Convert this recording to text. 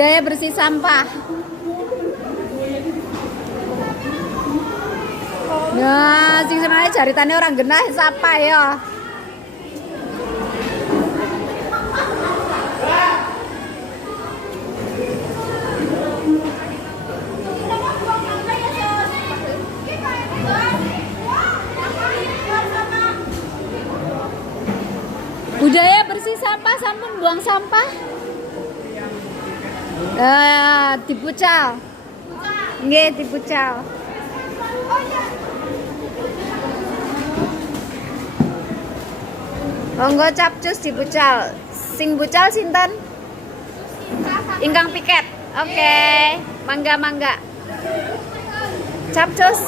Budaya bersih sampah. Nah, sing senane jaritane orang genah sapa ya. Budaya bersih sampah, sampun buang sampah. Dipucal. Nggih, dipucal. Monggo capcus dipucal. Sing bucal sinten? Ingkang piket. Oke. Mangga. Capcus.